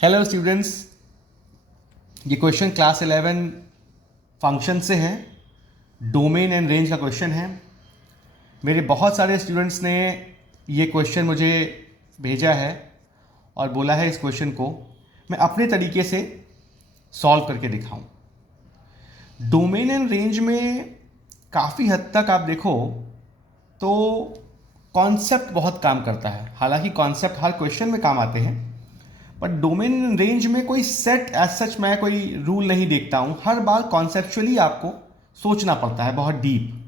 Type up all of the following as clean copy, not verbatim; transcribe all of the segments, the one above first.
Hello students, ये question class 11 function से है। डोमेन एंड रेंज का क्वेश्चन है। मेरे बहुत सारे स्टूडेंट्स ने ये क्वेश्चन मुझे भेजा है और बोला है इस क्वेश्चन को मैं अपने तरीके से सॉल्व करके दिखाऊं। डोमेन एंड रेंज में काफ़ी हद तक आप देखो तो कॉन्सेप्ट बहुत काम करता है। हालांकि कॉन्सेप्ट हर क्वेश्चन में काम आते हैं, बट डोमेन रेंज में कोई सेट एज सच मैं कोई रूल नहीं देखता हूं। हर बार कॉन्सेप्चुअली आपको सोचना पड़ता है बहुत डीप।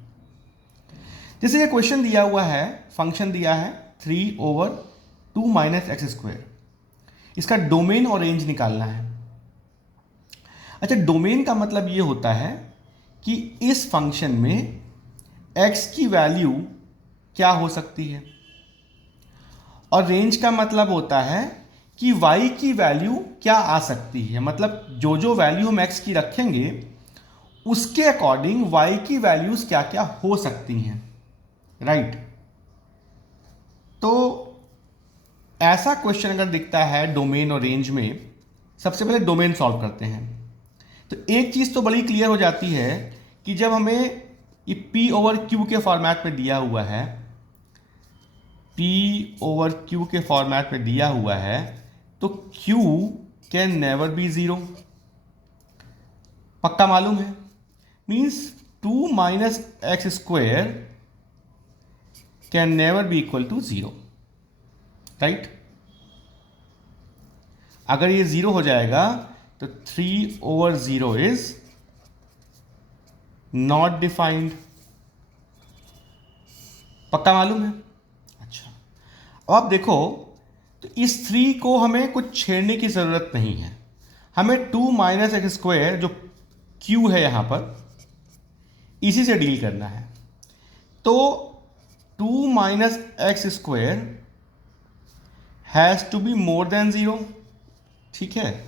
जैसे ये क्वेश्चन दिया हुआ है, फंक्शन दिया है 3/2 माइनस एक्स स्क्वायर। इसका डोमेन और रेंज निकालना है। अच्छा, डोमेन का मतलब ये होता है कि इस फंक्शन में x की वैल्यू क्या हो सकती है, और रेंज का मतलब होता है कि y की वैल्यू क्या आ सकती है। मतलब जो जो वैल्यू हम x की रखेंगे उसके अकॉर्डिंग y की वैल्यूज क्या क्या हो सकती हैं, राइट। तो ऐसा क्वेश्चन अगर दिखता है डोमेन और रेंज में, सबसे पहले डोमेन सॉल्व करते हैं। तो एक चीज़ तो बड़ी क्लियर हो जाती है कि जब हमें ये p/q के फॉर्मेट में दिया हुआ है, p/q के फॉर्मेट में दिया हुआ है, तो q can never be zero. पक्का मालूम है। Means 2 minus x square can never be equal to zero, right. अगर ये जीरो हो जाएगा तो 3/0 इज नॉट डिफाइंड। पक्का मालूम है। अच्छा, अब आप देखो तो इस 3 को हमें कुछ छेड़ने की जरूरत नहीं है। हमें 2 माइनस एक्स स्क्वायर जो q है यहां पर, इसी से डील करना है। तो 2 minus x square has to be more than zero, ठीक है।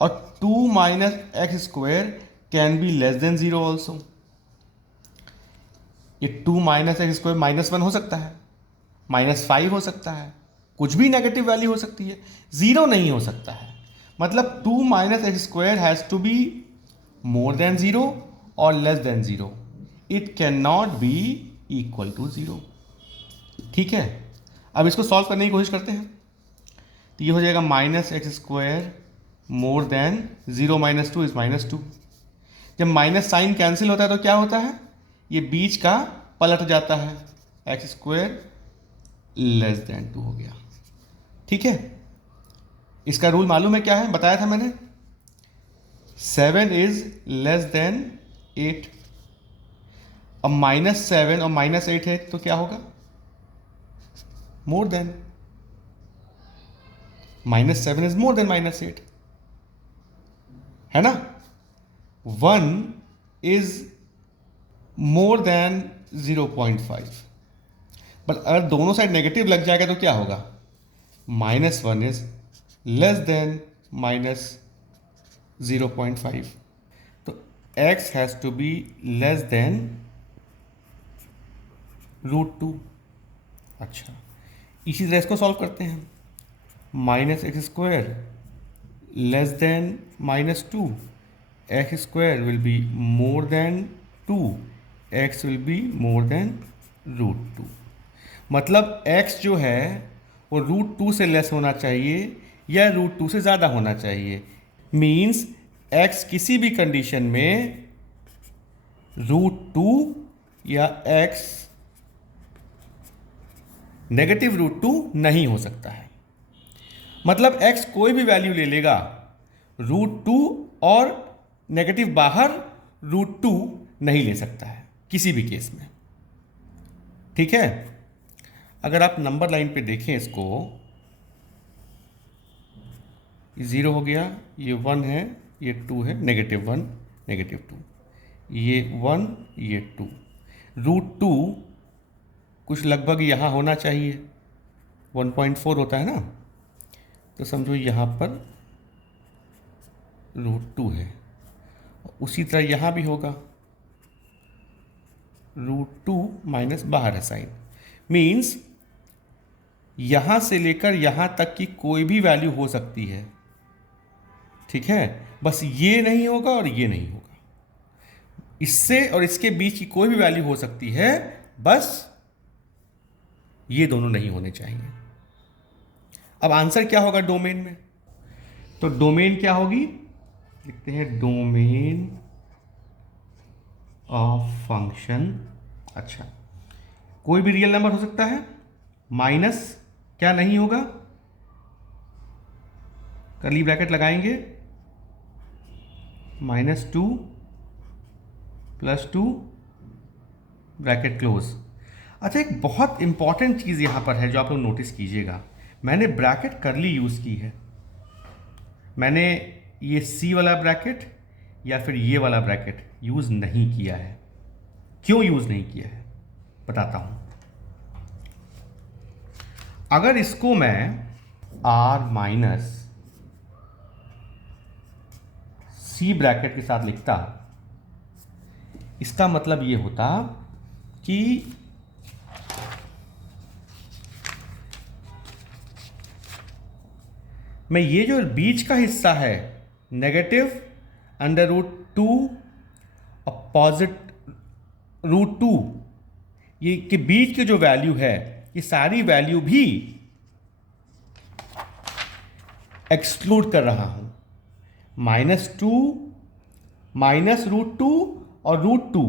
और 2 minus x square can be less than zero also. ये 2 माइनस एक्स स्क्वायर -1 हो सकता है, -5 हो सकता है, कुछ भी नेगेटिव वैल्यू हो सकती है, जीरो नहीं हो सकता है। मतलब 2 minus x square has to be more than zero और less than zero. It can not be equal to zero, ठीक है। अब इसको सॉल्व करने की कोशिश करते हैं। तो ये हो जाएगा minus x square more than zero minus two is -2। जब माइनस साइन कैंसिल होता है तो क्या होता है, ये बीच का पलट जाता है, एक्स स्क्वायर लेस देन 2 हो गया, ठीक है। इसका रूल मालूम है क्या है, बताया था मैंने। 7 इज लेस देन 8। अब -7 और -8 है तो क्या होगा, more than. -7 is more than -8, है ना। 1 इज मोर देन 0.5। बट अगर दोनों साइड नेगेटिव लग जाएगा तो क्या होगा, -1 इज लेस देन -0.5। तो x has to be less than √2। अच्छा, इसी तरह इसको सॉल्व करते हैं। Minus x square less than -2, x square will be more than 2, x will be more than √2। मतलब x जो है वो √2 से लेस होना चाहिए या √2 से ज़्यादा होना चाहिए। मीन्स x किसी भी कंडीशन में √2 या x नेगेटिव √2 नहीं हो सकता है। मतलब x कोई भी वैल्यू ले लेगा, √2 और नेगेटिव बाहर √2 नहीं ले सकता है किसी भी केस में, ठीक है। अगर आप नंबर लाइन पे देखें इसको, 0 हो गया, ये 1 है, ये 2 है, -1 -2, ये 1 ये 2, √2 कुछ लगभग यहाँ होना चाहिए, 1.4 होता है ना। तो समझो यहाँ पर √2 है। उसी तरह यहाँ भी होगा, √2 माइनस बाहर है साइन। मीन्स यहाँ से लेकर यहाँ तक की कोई भी वैल्यू हो सकती है, ठीक है, बस ये नहीं होगा और ये नहीं होगा। इससे और इसके बीच की कोई भी वैल्यू हो सकती है, बस ये दोनों नहीं होने चाहिए। अब आंसर क्या होगा डोमेन में? तो डोमेन क्या होगी, लिखते हैं डोमेन ऑफ फंक्शन। अच्छा, कोई भी रियल नंबर हो सकता है, माइनस क्या नहीं होगा, कर्ली ब्रैकेट लगाएंगे, -2 +2 ब्रैकेट क्लोज। अच्छा, एक बहुत इंपॉर्टेंट चीज़ यहाँ पर है जो आप लोग नोटिस कीजिएगा, मैंने ब्रैकेट कर्ली यूज़ की है। मैंने ये सी वाला ब्रैकेट या फिर ये वाला ब्रैकेट यूज़ नहीं किया है। क्यों यूज़ नहीं किया है बताता हूँ। अगर इसको मैं R - C ब्रैकेट के साथ लिखता, इसका मतलब ये होता कि मैं ये जो बीच का हिस्सा है -√2 और +√2, ये के बीच की जो वैल्यू है, ये सारी वैल्यू भी एक्सक्लूड कर रहा हूं। -2 -√2 और √2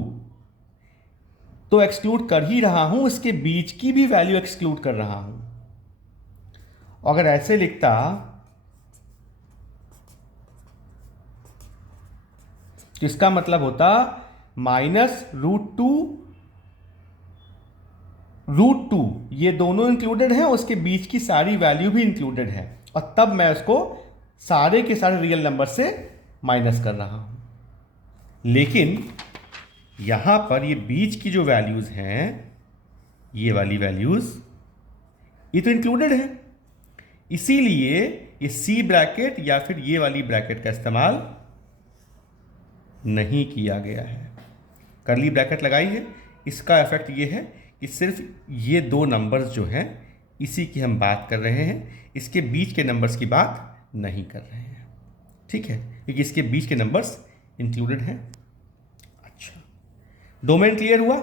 तो एक्सक्लूड कर ही रहा हूं, इसके बीच की भी वैल्यू एक्सक्लूड कर रहा हूं। अगर ऐसे लिखता तो इसका मतलब होता -√2 √2 ये दोनों इंक्लूडेड हैं, उसके बीच की सारी वैल्यू भी इंक्लूडेड है, और तब मैं उसको सारे के सारे रियल नंबर से माइनस कर रहा हूं। लेकिन यहां पर ये बीच की जो वैल्यूज हैं, ये वाली वैल्यूज, ये तो इंक्लूडेड है, इसीलिए ये सी ब्रैकेट या फिर ये वाली ब्रैकेट का इस्तेमाल नहीं किया गया है। कर्ली ब्रैकेट लगाई है, इसका इफेक्ट ये है कि सिर्फ ये दो नंबर्स जो हैं, इसी की हम बात कर रहे हैं, इसके बीच के नंबर्स की बात नहीं कर रहे हैं, ठीक है, क्योंकि इसके बीच के नंबर्स इंक्लूडेड हैं। अच्छा, डोमेन क्लियर हुआ।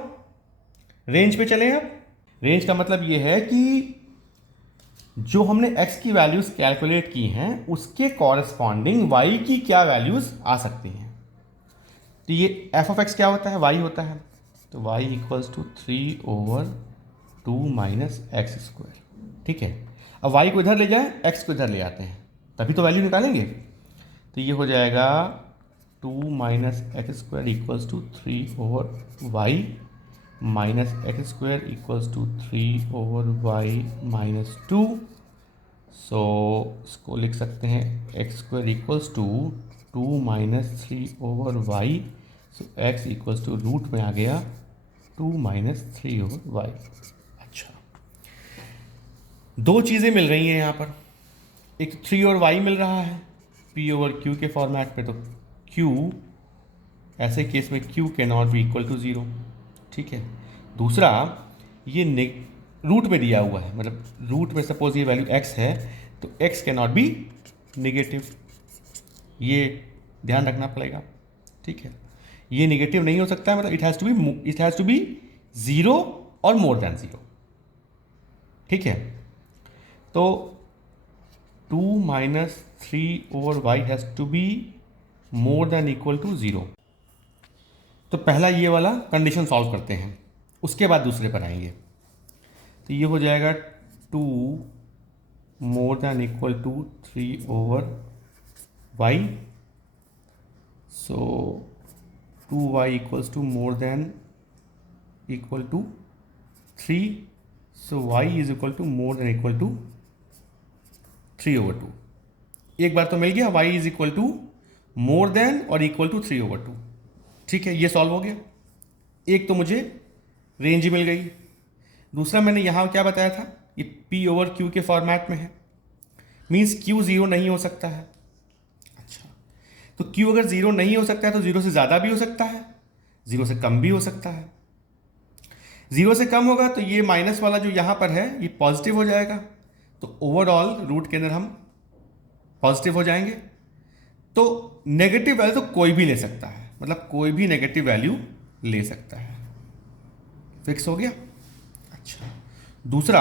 रेंज पे चलें अब। रेंज का मतलब ये है कि जो हमने x की वैल्यूज कैलकुलेट की हैं, उसके कॉरस्पॉन्डिंग y की क्या वैल्यूज आ सकती हैं। तो ये f(x) क्या होता है, y होता है, तो y = 3/2 - x², ठीक है। अब y को इधर ले जाएं, x को इधर ले आते हैं, तभी तो वैल्यू निकालेंगे। तो ये हो जाएगा 2 - x² = 3/y - x² = 3/y - 2। सो इसको लिख सकते हैं x² = 2 - 3/y, सो x = रूट में आ गया 2 - 3/y। अच्छा, दो चीज़ें मिल रही हैं यहाँ पर, एक 3 और y मिल रहा है p/q के फॉर्मेट में, तो q ऐसे केस में q can not be equal to 0, ठीक है। दूसरा, ये रूट में दिया हुआ है, मतलब रूट में सपोज ये वैल्यू x है, तो x can not B negative, ये ध्यान रखना पड़ेगा, ठीक है। ये नेगेटिव नहीं हो सकता है, मतलब इट हैज़ टू बी 0 और मोर देन 0, ठीक है। तो 2 - 3/y has to be more than equal to 0। तो पहला ये वाला कंडीशन सॉल्व करते हैं, उसके बाद दूसरे पर आएंगे। तो ये हो जाएगा 2 more than equal to 3/y, so 2y = more than equal to 3, so y = more than equal to 3/2। एक बार तो मिल गया, y = मोर देन और इक्वल टू 3/2, ठीक है, ये सॉल्व हो गया। एक तो मुझे रेंज मिल गई। दूसरा मैंने यहाँ क्या बताया था, ये p/q के फॉर्मेट में है, मीन्स q 0 नहीं हो सकता है। अच्छा, तो q अगर 0 नहीं हो सकता है तो 0 से ज़्यादा भी हो सकता है, 0 से कम भी हो सकता है। 0 से कम होगा तो ये माइनस वाला जो यहाँ पर है, ये पॉजिटिव हो जाएगा, तो ओवरऑल रूट के अंदर हम पॉजिटिव हो जाएंगे। तो नेगेटिव वैल्यू तो कोई भी ले सकता है, मतलब कोई भी नेगेटिव वैल्यू ले सकता है। फिक्स हो गया। अच्छा, दूसरा,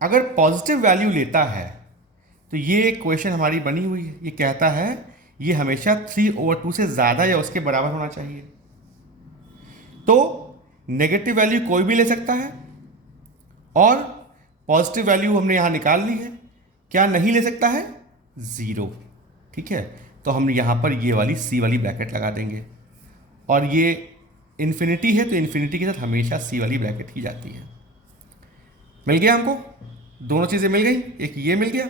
अगर पॉजिटिव वैल्यू लेता है तो ये क्वेश्चन हमारी बनी हुई है, ये कहता है ये हमेशा 3/2 से ज़्यादा या उसके बराबर होना चाहिए। तो नेगेटिव वैल्यू कोई भी ले सकता है और पॉजिटिव वैल्यू हमने यहां निकाल ली है। क्या नहीं ले सकता है? 0। ठीक है, तो हम यहां पर ये वाली सी वाली ब्रैकेट लगा देंगे, और ये इन्फिनिटी है तो इन्फिनिटी के साथ हमेशा सी वाली ब्रैकेट की जाती है। मिल गया हमको, दोनों चीज़ें मिल गई, एक ये मिल गया।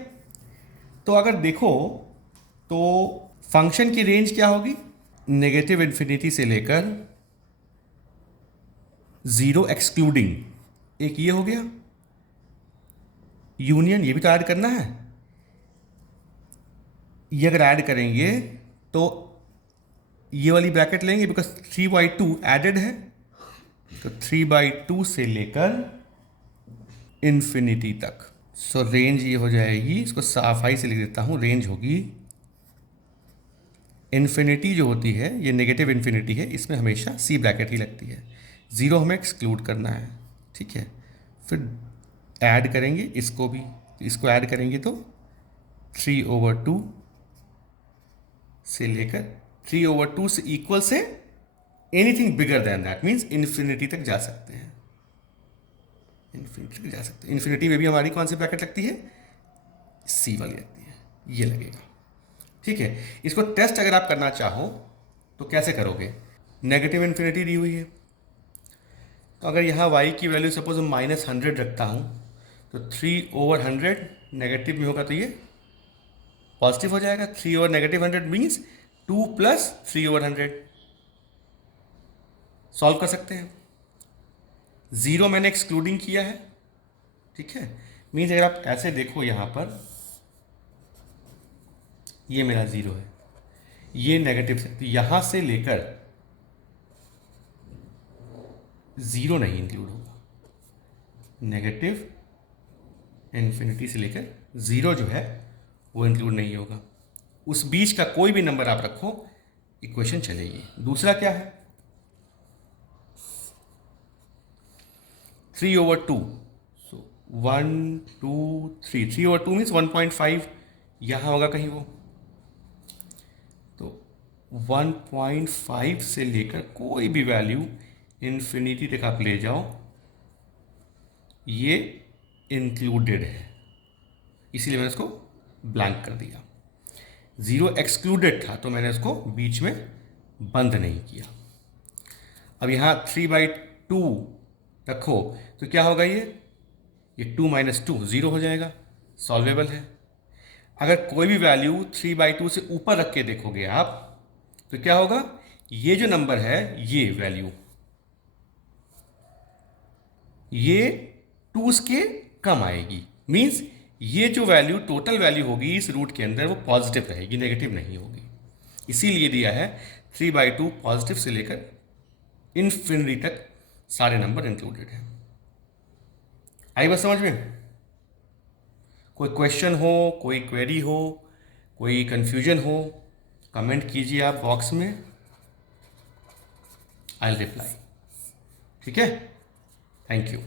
तो अगर देखो तो फंक्शन की रेंज क्या होगी? नेगेटिव इन्फिनिटी से लेकर 0 एक्सक्लूडिंग, एक ये हो गया। यूनियन, ये भी तो ऐड करना है। ये अगर ऐड करेंगे तो ये वाली ब्रैकेट लेंगे, बिकॉज 3/2 एडेड है, तो 3/2 से लेकर इन्फिनिटी तक। सो रेंज ये हो जाएगी, इसको साफाई से लिख देता हूं, रेंज होगी, इन्फिनिटी जो होती है ये नेगेटिव इन्फिनिटी है, इसमें हमेशा सी ब्रैकेट ही लगती है, 0 हमें एक्सक्लूड करना है। ठीक है, फिर ऐड करेंगे इसको भी, इसको ऐड करेंगे तो 3/2 से लेकर 3/2 से equal say anything bigger than that, means infinity तक जा सकते हैं। इन्फिनिटी तक जा सकते हैं। इन्फिनिटी में भी हमारी कौन सी ब्रैकेट लगती है? सी वाली लगती है, ये लगेगा। ठीक है, इसको टेस्ट अगर आप करना चाहो तो कैसे करोगे? नेगेटिव इन्फिनिटी दी हुई है, तो अगर यहाँ y की वैल्यू सपोज मैं -100 रखता हूँ, तो 3/100 नेगेटिव में होगा तो ये पॉजिटिव हो जाएगा। 3/-100 मीन्स 2 + 3/100। सॉल्व कर सकते हैं। 0 मैंने एक्सक्लूडिंग किया है। ठीक है, मीन्स अगर आप ऐसे देखो यहाँ पर, ये मेरा 0 है, ये नेगेटिव से, तो यहाँ से लेकर 0 नहीं इंक्लूड होगा। नेगेटिव इन्फिनिटी से लेकर 0 जो है वो इंक्लूड नहीं होगा। उस बीच का कोई भी नंबर आप रखो, इक्वेशन चलेगी। दूसरा क्या है? 3/2, सो 1 2 3, 3/2 मीन्स 1.5 यहाँ होगा कहीं वो, तो 1.5 से लेकर कोई भी वैल्यू इन्फिनिटी तक आप ले जाओ, ये इंक्लूडेड है, इसीलिए मैंने इसको ब्लैंक कर दिया। 0 एक्सक्लूडेड था तो मैंने इसको बीच में बंद नहीं किया। अब यहाँ 3/2 रखो तो क्या होगा? ये 2 - 2 0 हो जाएगा, सॉल्वेबल है। अगर कोई भी वैल्यू 3/2 से ऊपर रख के देखोगे आप तो क्या होगा? ये जो नंबर है, ये वैल्यू, ये 2 के कम आएगी, मीन्स ये जो वैल्यू टोटल वैल्यू होगी इस रूट के अंदर वो पॉजिटिव रहेगी, नेगेटिव नहीं होगी। इसीलिए दिया है 3/2 पॉजिटिव से लेकर इन्फिनिटी तक सारे नंबर इंक्लूडेड है। आई बात समझ में? कोई क्वेश्चन हो, कोई क्वेरी हो, कोई कंफ्यूजन हो, कमेंट कीजिए आप बॉक्स में, आई विल रिप्लाई। ठीक है, थैंक यू।